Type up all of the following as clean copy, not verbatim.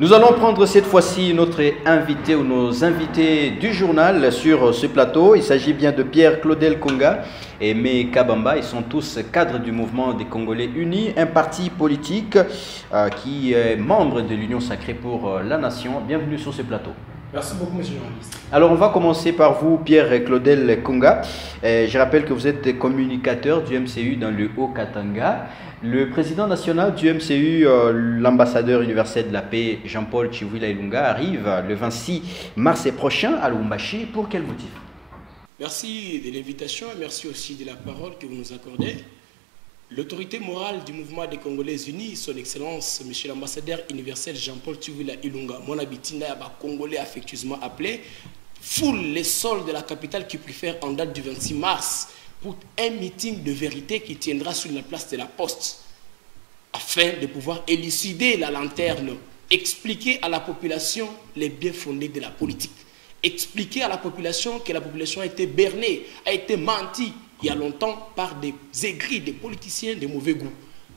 Nous allons prendre cette fois-ci notre invité ou nos invités du journal sur ce plateau. Il s'agit bien de Pierre-Claudel Konga et Aimé Kabamba. Ils sont tous cadres du mouvement des Congolais Unis, un parti politique qui est membre de l'Union Sacrée pour la Nation. Bienvenue sur ce plateau. Merci beaucoup, monsieur le journaliste. Alors, on va commencer par vous, Pierre-Claudel Konga. Je rappelle que vous êtes communicateur du MCU dans le Haut-Katanga. Le président national du MCU, l'ambassadeur universel de la paix, Jean-Paul Chiwila Ilunga, arrive le 26 mars prochain à Lubumbashi. Pour quel motif? Merci de l'invitation et merci aussi de la parole que vous nous accordez. L'autorité morale du mouvement des Congolais Unis, son Excellence, monsieur l'ambassadeur universel Jean-Paul Chiwila Ilunga, mon habitant Congolais affectueusement appelé, foule les sols de la capitale qui préfère en date du 26 mars pour un meeting de vérité qui tiendra sur la place de la Poste afin de pouvoir élucider la lanterne, expliquer à la population les biens fondés de la politique, expliquer à la population que la population a été bernée, a été mentie il y a longtemps par des aigris, des politiciens de mauvais goût,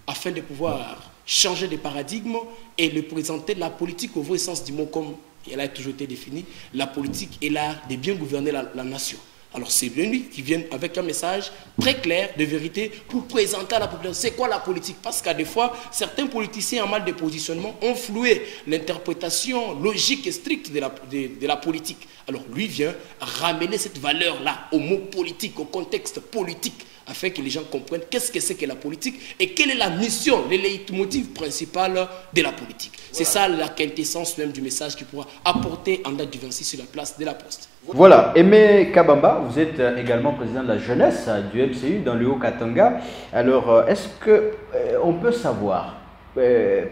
afin de pouvoir changer de paradigme et de présenter la politique au vrai sens du mot comme elle a toujours été définie. La politique est l'art de bien gouverner la nation. Alors c'est lui qui vient avec un message très clair de vérité pour présenter à la population c'est quoi la politique. Parce qu'à des fois, certains politiciens en mal de positionnement ont floué l'interprétation logique et stricte de la politique. Alors lui vient ramener cette valeur-là au mot politique, au contexte politique, afin que les gens comprennent qu'est-ce que c'est que la politique et quelle est la mission, le leitmotiv principal de la politique. C'est ça la quintessence même du message qu'il pourra apporter en date du 26 sur la place de la Poste. Voilà, Aimé Kabamba, vous êtes également président de la jeunesse du MCU dans le Haut-Katanga. Alors, est-ce qu'on peut savoir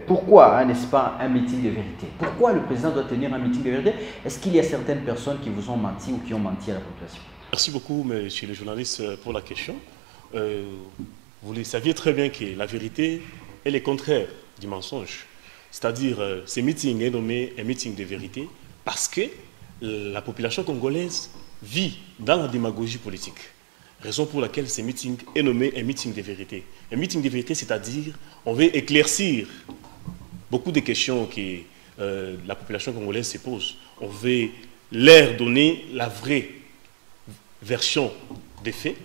pourquoi, n'est-ce pas, un meeting de vérité? Pourquoi le président doit tenir un meeting de vérité? Est-ce qu'il y a certaines personnes qui vous ont menti ou qui ont menti à la population? Merci beaucoup, monsieur le journaliste, pour la question. Vous le saviez très bien que la vérité est le contraire du mensonge. C'est-à-dire, ce meeting est nommé un meeting de vérité parce que la population congolaise vit dans la démagogie politique. Raison pour laquelle ce meeting est nommé un meeting de vérité. Un meeting de vérité, c'est-à-dire, on veut éclaircir beaucoup de questions que la population congolaise se pose. On veut leur donner la vraie version des faits,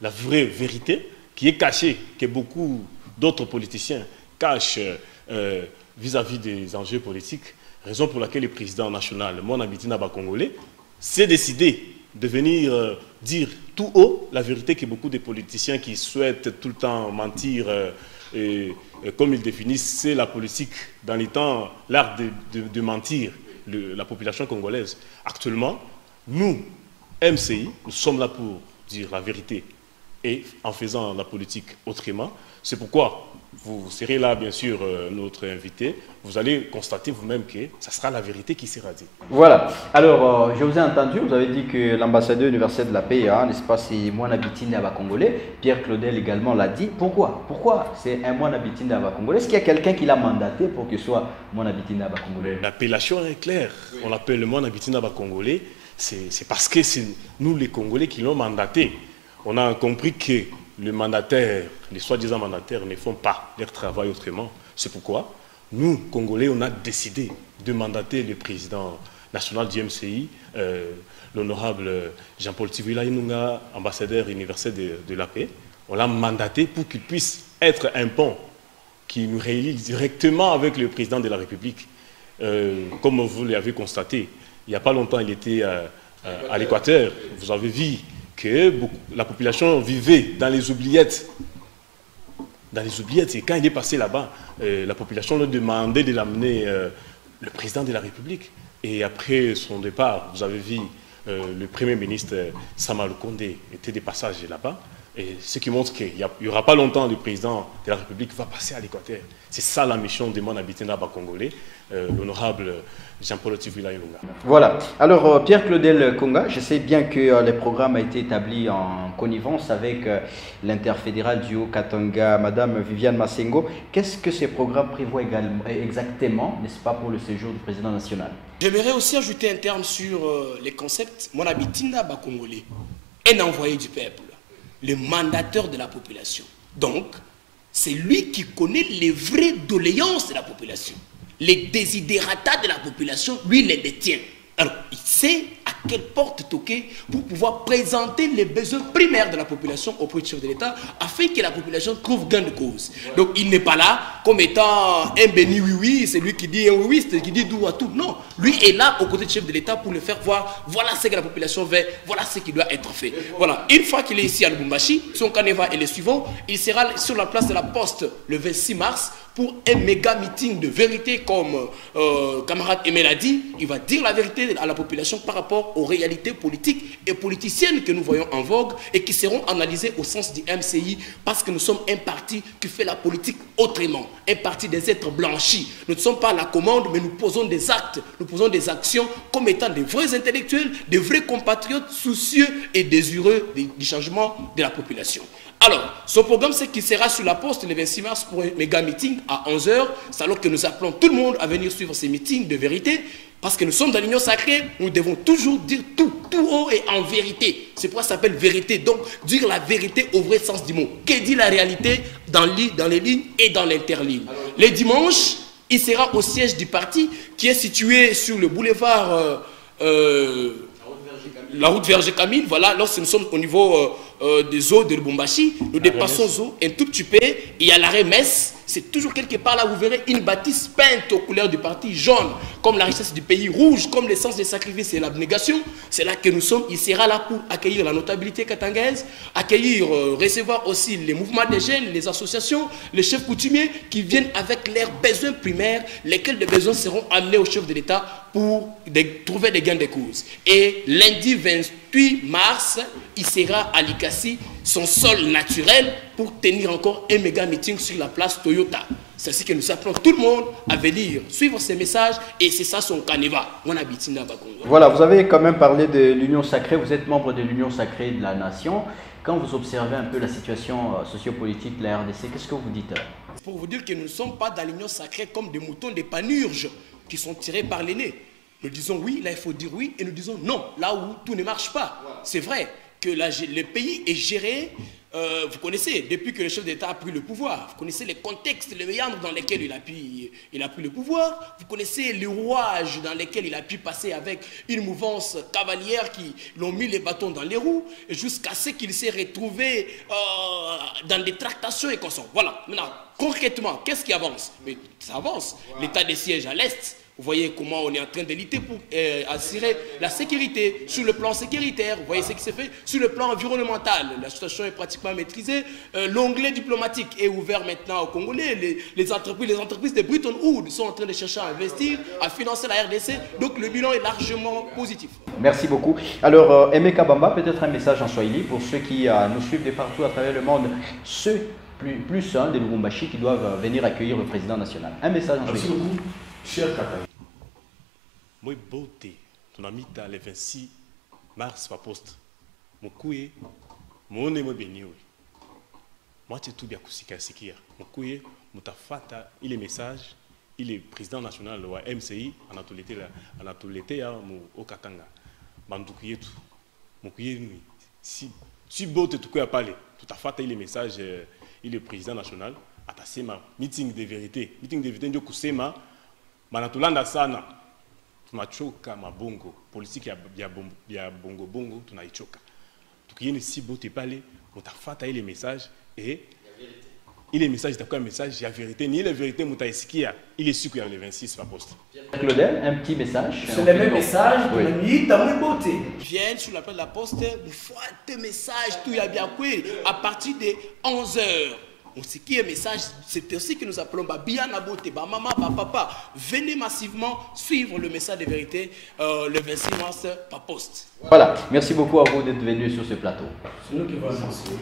la vraie vérité qui est cachée, que beaucoup d'autres politiciens cachent vis-à-vis des enjeux politiques. Raison pour laquelle le président national, mon habitant congolais, s'est décidé de venir dire tout haut la vérité que beaucoup de politiciens qui souhaitent tout le temps mentir, comme ils définissent, c'est la politique dans les temps, l'art de mentir la population congolaise. Actuellement, nous, MCI, nous sommes là pour dire la vérité et en faisant la politique autrement. C'est pourquoi vous serez là, bien sûr, notre invité. Vous allez constater vous-même que ça sera la vérité qui sera dite. Voilà. Alors, je vous ai entendu, vous avez dit que l'ambassadeur universel de la paix, n'est-ce pas, c'est Moine Abitine Aba Congolais. Pierre-Claudel également l'a dit. Pourquoi c'est un Moine Abitine Aba Congolais? Est-ce qu'il y a quelqu'un qui l'a mandaté pour que ce soit Moine Abitine Aba Congolais? L'appellation est claire. Oui. On l'appelle le Moine Abitine Aba Congolais. C'est parce que c'est nous, les Congolais, qui l'ont mandaté. On a compris que le mandataire, les soi-disant mandataires ne font pas leur travail autrement. C'est pourquoi nous, Congolais, on a décidé de mandater le président national du MCI, l'honorable Jean-Paul Chiwila Ilunga, ambassadeur universel de la paix. On l'a mandaté pour qu'il puisse être un pont qui nous relie directement avec le président de la République. Comme vous l'avez constaté, il n'y a pas longtemps, il était à l'Équateur. Vous avez vu que la population vivait dans les oubliettes. Dans les oubliettes, et quand il est passé là-bas, la population lui demandait de l'amener le président de la République. Et après son départ, vous avez vu le Premier ministre Sama Lukonde était de passage là-bas. Et ce qui montre qu'il n'y aura pas longtemps le président de la République va passer à l'Équateur. C'est ça la mission de mon habitant congolais, l'honorable Jean-Paul Chiwila Ilunga. Voilà. Alors, Pierre-Claudel Konga, je sais bien que le programme a été établi en connivence avec l'interfédérale du Haut-Katanga, Madame Viviane Massengo. Qu'est-ce que ce programme prévoit exactement, n'est-ce pas, pour le séjour du président national? J'aimerais aussi ajouter un terme sur les concepts. Mon habitant congolais, un envoyé du peuple, le mandateur de la population. Donc, c'est lui qui connaît les vraies doléances de la population. les désidératas de la population, lui les détient. Alors, il sait à quelle porte toquer pour pouvoir présenter les besoins primaires de la population auprès du chef de l'État afin que la population trouve gain de cause. Donc, il n'est pas là comme étant un béni oui-oui, c'est lui qui dit un oui-oui, c'est qui dit d'où à tout. Non, lui est là aux côtés du chef de l'État pour le faire voir, voilà ce que la population veut, voilà ce qui doit être fait. Voilà, une fois qu'il est ici à Lubumbashi, son canevas est le suivant, il sera sur la place de la Poste le 26 mars pour un méga meeting de vérité comme camarade Emel a dit. Il va dire la vérité à la population par rapport aux réalités politiques et politiciennes que nous voyons en vogue et qui seront analysées au sens du MCI parce que nous sommes un parti qui fait la politique autrement, un parti des êtres blanchis. Nous ne sommes pas à la commande, mais nous posons des actes, nous posons des actions comme étant des vrais intellectuels, des vrais compatriotes soucieux et désireux du changement de la population. Alors, son programme, c'est qu'il sera sur la Poste le 26 mars pour un méga meeting à 11 h. C'est alors que nous appelons tout le monde à venir suivre ces meetings de vérité. Parce que nous sommes dans l'union sacrée, nous devons toujours dire tout haut et en vérité. C'est pourquoi ça s'appelle vérité. Donc, dire la vérité au vrai sens du mot. Qu'est dit la réalité dans les lignes et dans l'interligne. Les dimanches, il sera au siège du parti qui est situé sur le boulevard... la route Verger-Camille, voilà, lorsque nous sommes au niveau des eaux de Lubumbashi, nous dépassons les eaux un tout petit peu, il y a l'arrêt Metz, c'est toujours quelque part là, vous verrez une bâtisse peinte aux couleurs du parti jaune, comme la richesse du pays, rouge, comme l'essence des sacrifices et l'abnégation. C'est là que nous sommes, il sera là pour accueillir la notabilité katangaise, accueillir, recevoir aussi les mouvements des jeunes, les associations, les chefs coutumiers qui viennent avec leurs besoins primaires, lesquels des besoins seront amenés au chef de l'État pour trouver des gains de cause. Et lundi 28 mars, il sera à Likasi, son sol naturel, pour tenir encore un méga meeting sur la place Toyota. C'est ainsi que nous appelons tout le monde à venir suivre ces messages et c'est ça son canevas. Voilà, vous avez quand même parlé de l'Union sacrée, vous êtes membre de l'Union sacrée de la nation. Quand vous observez un peu la situation sociopolitique de la RDC, qu'est-ce que vous dites? Pour vous dire que nous ne sommes pas dans l'Union sacrée comme des moutons, des panurges qui sont tirés par les nez. Nous disons oui, là il faut dire oui, et nous disons non, là où tout ne marche pas. C'est vrai que le pays est géré, vous connaissez, depuis que le chef d'État a pris le pouvoir, vous connaissez les contextes, les méandres dans lesquels il a pris le pouvoir, vous connaissez les rouages dans lesquels il a pu passer avec une mouvance cavalière qui l'ont mis les bâtons dans les roues, jusqu'à ce qu'il s'est retrouvé dans des tractations et consorts. Voilà, maintenant, concrètement, qu'est-ce qui avance? Mais ça avance. L'état des sièges à l'Est. Vous voyez comment on est en train de lutter pour assurer la sécurité sur le plan sécuritaire. Vous voyez ce qui s'est fait sur le plan environnemental. La situation est pratiquement maîtrisée. L'onglet diplomatique est ouvert maintenant aux Congolais. Les entreprises de Bretton Woods sont en train de chercher à investir, à financer la RDC. Donc le bilan est largement positif. Merci beaucoup. Alors, Aimé Kabamba, peut-être un message en Swahili pour ceux qui nous suivent de partout à travers le monde, ceux plus de Lubumbashi qui doivent venir accueillir le président national. Un message en Swahili. Merci beaucoup. Cher Katanga, moi beauté, ton ami t'as le 26 mars par poste. Mon couille, mon nom est béni. Moi tu es tout bien kusika sikia. Mon couille, mon tafata, il est message, il est président national de la MCI, en atolité au Katanga. Bandoukiye tout, mon couille si beauté tu peux parler, tout tafata il est message, il est président national. Atasema meeting de vérité ndio kusema manatulanda sana tunachoka mabongo politique ya bongo tunaichoka tukieni si bote pale mutafata ile message et ile message itakuwa message ya vérité ni ile vérité mutaisikia ile siku ya le 26 par poste. Claudel, un petit message. C'est le même message pour la nuit tamwe bote. Viens sur la place de la poste, vous faites message tout ya bien kweli à partir de 11 h. Ce qui est message, c'est aussi que nous appelons Babia Nabote, Maman, Papa. Venez massivement suivre le message de vérité le 26 mars par poste. Voilà, merci beaucoup à vous d'être venus sur ce plateau. C'est nous qui vous remercions.